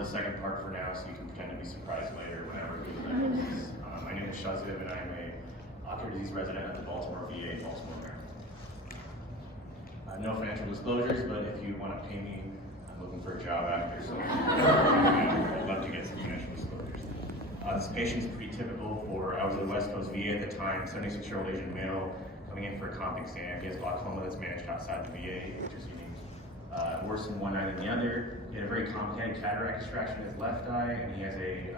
the second part for now, so you can pretend to be surprised later when I review the diagnosis. My name is Shazib, and I'm a ocular disease resident at the Baltimore VA, Baltimore, Maryland. I have no financial disclosures, but if you want to pay me, I'm looking for a job after, so I'd love to get some financial disclosures. This patient's pretty typical for, I was at the West Coast VA at the time, 76-year-old Asian male, coming in for a comp exam. He has glaucoma that's managed outside the VA, which is unique. Worse in one eye than the other. He had a very complicated cataract extraction in his left eye, and he has a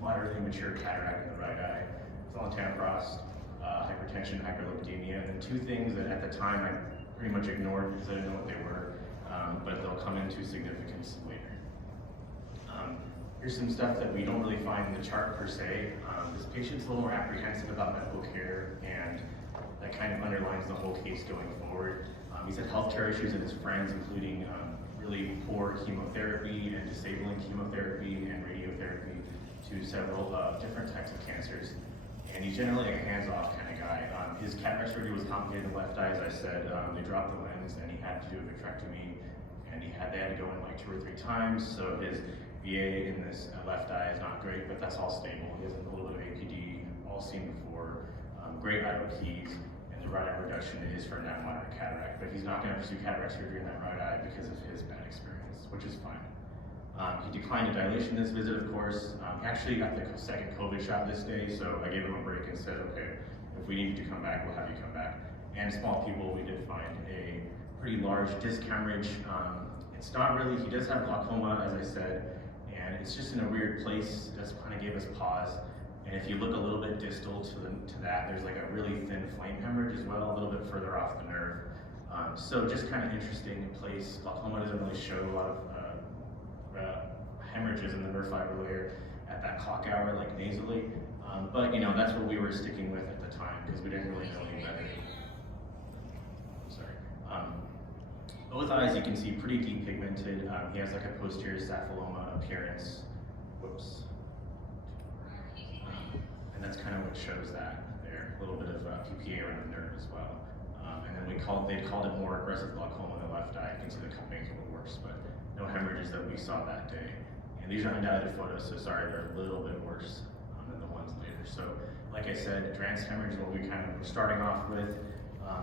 moderately mature cataract in the right eye. Telantamprost, hypertension, hyperlipidemia, and two things that at the time I pretty much ignored because I didn't know what they were, but they'll come into significance later. Here's some stuff that we don't really find in the chart per se. This patient's a little more apprehensive about medical care, and that kind of underlines the whole case going forward. He's had healthcare issues with his friends, including really poor chemotherapy and disabling chemotherapy and radiotherapy to several different types of cancers. And he's generally like a hands-off kind of guy. His cataract surgery was complicated in the left eye, as I said. They dropped the lens, and he had to do a vitrectomy, and they had to go in like 2 or 3 times. So his VA in this left eye is not great, but that's all stable. He has a little bit of APD, all seen before, great IOPs. The right eye reduction is for now moderate cataract, but he's not going to pursue cataract surgery in that right eye because of his bad experience, which is fine. He declined a dilation this visit, of course. He actually got the second COVID shot this day, so I gave him a break and said, okay, if we need you to come back, we'll have you come back. And small pupil, we did find a pretty large disc hemorrhage. It's not really, he does have glaucoma, as I said, and it's just in a weird place. That's kind of gave us pause. And if you look a little bit distal to that, there's like a really thin flame hemorrhage as well, a little bit further off the nerve. So just kind of interesting in place. Glaucoma doesn't really show a lot of hemorrhages in the nerve fiber layer at that clock hour, like nasally. But you know, that's what we were sticking with at the time because we didn't really know any better. Sorry. Both eyes, you can see, pretty depigmented. He has like a posterior sapphiloma appearance. Whoops. And that's kind of what shows that there. A little bit of PPA around the nerve as well. And then they called it more aggressive glaucoma in the left eye. You can see the cupping is a little worse, but no hemorrhages that we saw that day. And these are undilated photos, so sorry, they're a little bit worse than the ones later. So, like I said, advanced hemorrhage is what we kind of were starting off with.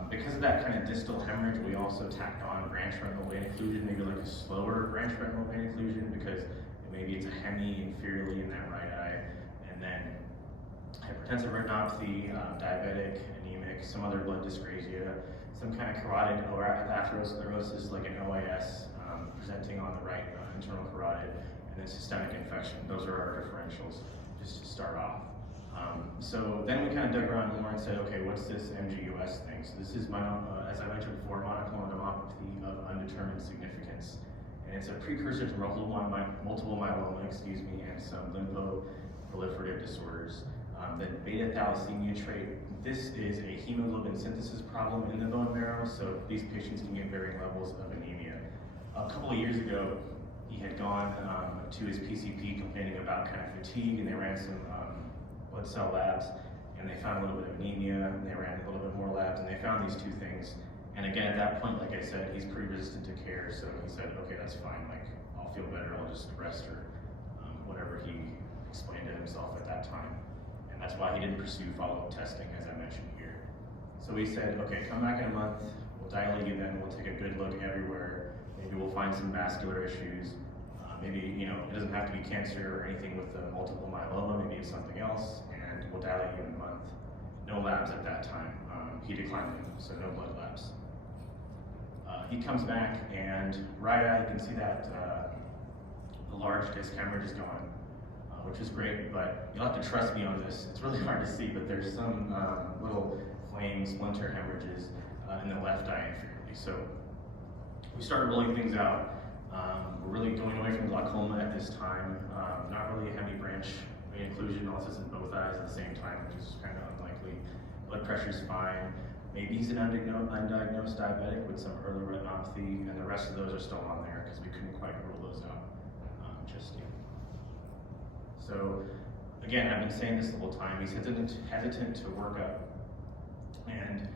Because of that kind of distal hemorrhage, we also tacked on branch retinal vein occlusion, maybe like a slower branch retinal vein occlusion, because maybe it's a hemi inferiorly in that right eye, and then hypertensive retinopathy, diabetic, anemic, some other blood dyscrasia, some kind of carotid atherosclerosis like an OIS presenting on the right internal carotid, and then systemic infection. Those are our differentials, just to start off. So then we kind of dug around more and said, okay, what's this MGUS thing? So this is, as I mentioned before, monoclonal gammopathy of undetermined significance. And it's a precursor to multiple myeloma, and some lymphoproliferative disorders. The beta thalassemia trait, this is a hemoglobin synthesis problem in the bone marrow, so these patients can get varying levels of anemia. A couple of years ago, he had gone to his PCP complaining about kind of fatigue, and they ran some blood cell labs, and they found a little bit of anemia, and they ran a little bit more labs, and they found these 2 things. And again, at that point, like I said, he's pretty resistant to care, so he said, okay, that's fine, like, I'll feel better, I'll just rest, or whatever he explained to himself at that time. And that's why he didn't pursue follow-up testing, as I mentioned here. So we said, okay, come back in a month, we'll dilate you then, we'll take a good look everywhere, maybe we'll find some vascular issues, maybe, you know, it doesn't have to be cancer or anything with the multiple myeloma, maybe it's something else, and we'll dilate you in a month. No labs at that time. He declined them, so no blood labs. He comes back, and right eye, you can see that the large disc hemorrhage is gone, which is great, but you'll have to trust me on this. It's really hard to see, but there's some little flame splinter hemorrhages in the left eye inferiorly. So we started rolling things out. We're really going away from glaucoma at this time. Not really a hemi branch vein occlusion, also in both eyes at the same time, which is kind of unlikely. Blood pressure's fine. Maybe he's an undiagnosed diabetic with some early retinopathy, and the rest of those are still on there because we couldn't quite rule those out just yet. So again, I've been saying this the whole time, he's hesitant to work up. And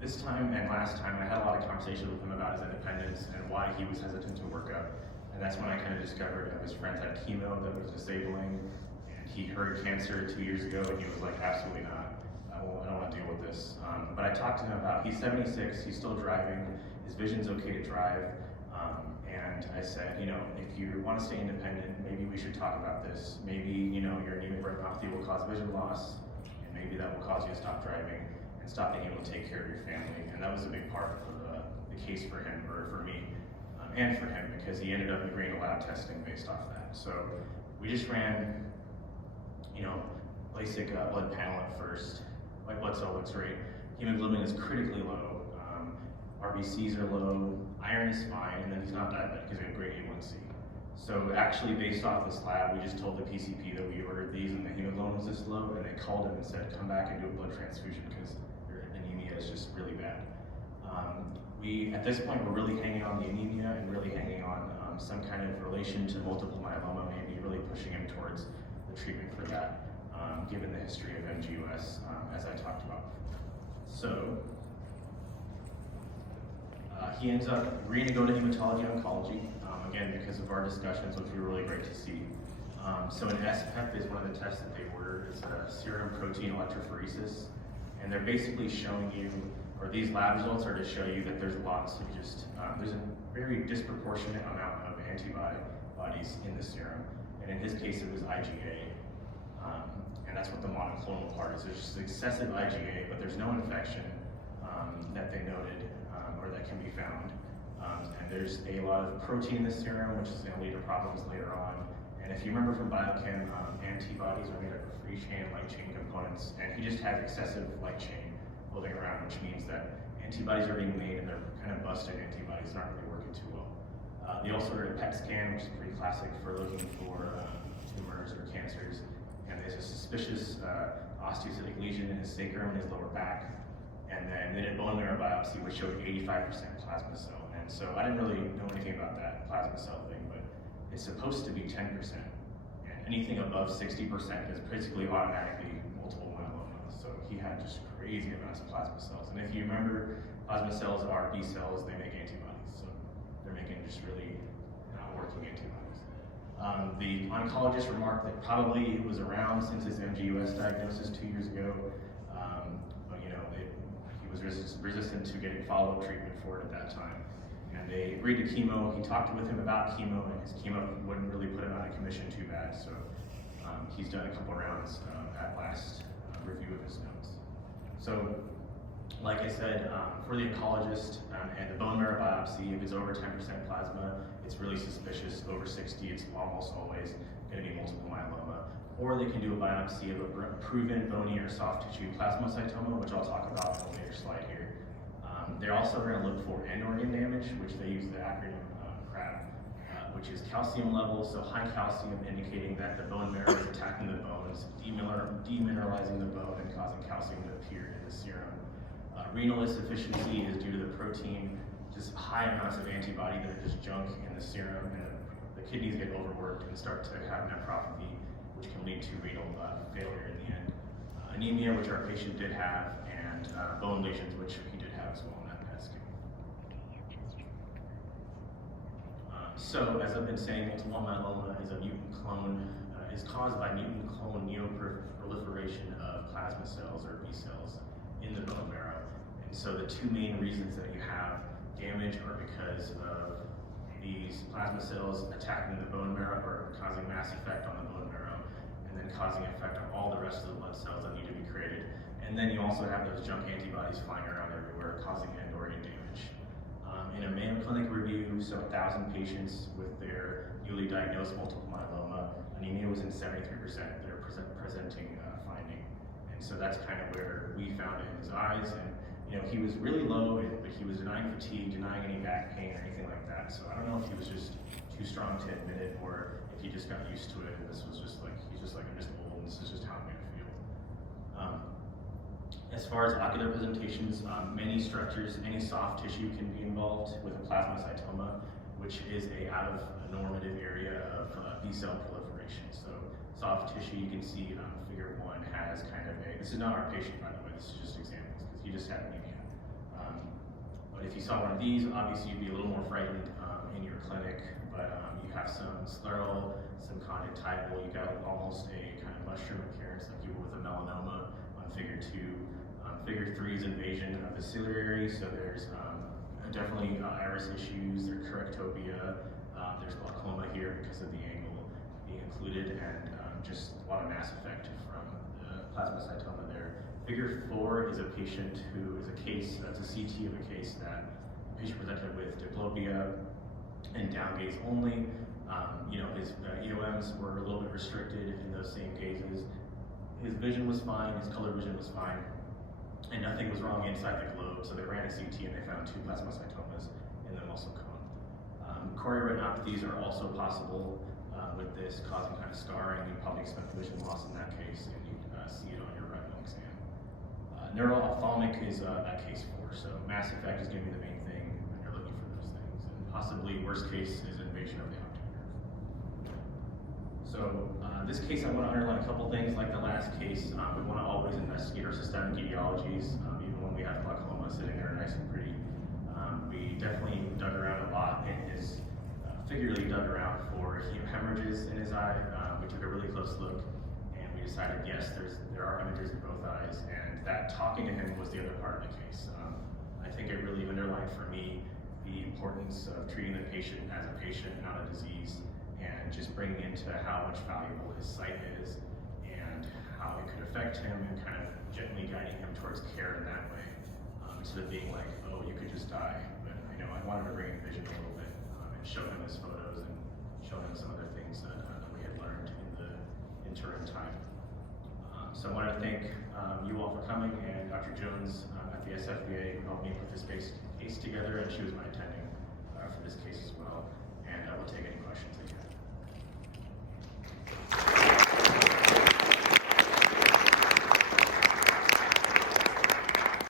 this time and last time, I had a lot of conversations with him about his independence and why he was hesitant to work up. And that's when I kind of discovered his friends had chemo that was disabling, and he heard cancer 2 years ago, and he was like, absolutely not. I don't want to deal with this. But I talked to him about, he's 76, he's still driving, his vision's okay to drive. And I said, if you want to stay independent, maybe we should talk about this. Maybe, your anemic retinopathy will cause vision loss, and maybe that will cause you to stop driving and stop being able to take care of your family. And that was a big part of the case for him, or for me, and for him, because he ended up agreeing to lab testing based off that. So we just ran, basic blood panel at first. White blood cell looks great. Hemoglobin is critically low. RBCs are low, iron is fine, and then he's not diabetic because we have great A1C. So actually, based off this lab, we just told the PCP that we ordered these and the hemoglobin was this low, and they called him and said, come back and do a blood transfusion because your anemia is just really bad. At this point, we're really hanging on the anemia and really hanging on some kind of relation to multiple myeloma, maybe really pushing him towards the treatment for that, given the history of MGUS, as I talked about before. So, he ends up agreeing to go to hematology oncology, again, because of our discussions, which were really great to see. So an SPEP is one of the tests that they ordered. It's a serum protein electrophoresis, and they're basically showing you, or these lab results are to show you that there's lots of there's a very disproportionate amount of antibodies in the serum, and in his case it was IgA, and that's what the monoclonal part is. There's just excessive IgA, but there's no infection that they noted, or that can be found. And there's a lot of protein in the serum, which is going to lead to problems later on. And if you remember from biochem, antibodies are made up of free chain and light chain components, and he just has excessive light chain floating around, which means that antibodies are being made and they're kind of busted antibodies, not really working too well. They also did a PET scan, which is pretty classic for looking for tumors or cancers, and there's a suspicious osteocytic lesion in his sacrum and his lower back. And then they did a bone marrow biopsy, which showed 85% plasma cell. And so I didn't really know anything about that plasma cell thing, but it's supposed to be 10%. And anything above 60% is basically automatically multiple myeloma. So he had just crazy amounts of plasma cells. And if you remember, plasma cells are B cells, they make antibodies. So they're making just really not working antibodies. The oncologist remarked that probably it was around since his MGUS diagnosis 2 years ago. He was resistant to getting follow-up treatment for it at that time. And they agreed to chemo. He talked with him about chemo, and his chemo wouldn't really put him out of commission too bad. So he's done a couple rounds at last review of his notes. So, like I said, for the oncologist and the bone marrow biopsy, if it's over 10% plasma, it's really suspicious. Over 60, it's almost always going to be multiple myeloma. Or they can do a biopsy of a proven bony or soft tissue plasmacytoma, which I'll talk about in a later slide here. They're also going to look for end organ damage, which they use the acronym CRAB, which is calcium levels, so high calcium indicating that the bone marrow is attacking the bones, demineralizing the bone and causing calcium to appear in the serum. Renal insufficiency is due to the protein, just high amounts of antibody that are just junk in the serum, and the kidneys get overworked and start to have nephropathy, which can lead to renal failure in the end. Anemia, which our patient did have, and bone lesions, which he did have as well in that PET scan. So, as I've been saying, multiple myeloma is a mutant clone, is caused by mutant clone neoproliferation of plasma cells or B cells in the bone marrow. And so the two main reasons that you have damage are because of these plasma cells attacking the bone marrow or causing mass effect on the bone marrow, and then causing effect on all the rest of the blood cells that need to be created. And then you also have those junk antibodies flying around everywhere, causing end organ damage. In a Mayo Clinic review, so 1,000 patients with their newly diagnosed multiple myeloma, anemia was in 73% that are presenting finding. And so that's kind of where we found it in his eyes. And he was really low, but he was denying fatigue, denying any back pain or anything like that. So I don't know if he was just too strong to admit it, or if he just got used to it and this was just like, he's just like, I'm just old and this is just how I'm gonna feel. As far as ocular presentations, many structures, any soft tissue can be involved with a plasmacytoma, which is a out of a normative area of B cell proliferation. So soft tissue, you can see figure 1 has kind of a, this is not our patient by the way, this is just examples because he just had anemia. But if you saw one of these, obviously you'd be a little more frightened in your clinic but you have some scleral, some conjunctival, you got almost a kind of mushroom appearance like people with a melanoma on figure 2. Figure 3 is invasion of the ciliary, so there's definitely iris issues, there's correctopia, there's glaucoma here because of the angle being included, and just a lot of mass effect from the plasmacytoma there. Figure 4 is a patient who is a case, that's a CT of a case that the patient presented with diplopia and down gaze only. His EOMs were a little bit restricted in those same gazes. His vision was fine, his color vision was fine, and nothing was wrong inside the globe, so they ran a CT and they found 2 plasmacytomas in the muscle cone. Chorioretinopathies are also possible with this, causing kind of scarring. You probably expect vision loss in that case, and you see it on your retinal exam. Neuroophthalmic is that case 4, so mass effect is going to be the main thing when you're looking for those things, and possibly worst case is invasion of the optic nerve. So this case, I want to underline a couple things. Like the last case, we want to always investigate our systemic etiologies, even when we have glaucoma sitting there nice and pretty. We definitely dug around a lot in his, figuratively dug around for hemorrhages in his eye. We took a really close look, and we decided, yes, there are hemorrhages in both eyes, and that talking to him was the other part of the case. I think it really underlined for me the importance of treating the patient as a patient, not a disease, and just bringing into how much valuable his sight is and how it could affect him, and kind of gently guiding him towards care in that way, instead of being like, oh, you could just die. But I wanted to bring in vision a little bit and show him his photos and show him some other things that we had learned in the interim time. So I wanted to thank you all for coming, and Dr. Jones at the SFBA who helped me put this case together, and she was my attending for this case as well. And I will take any questions that you have.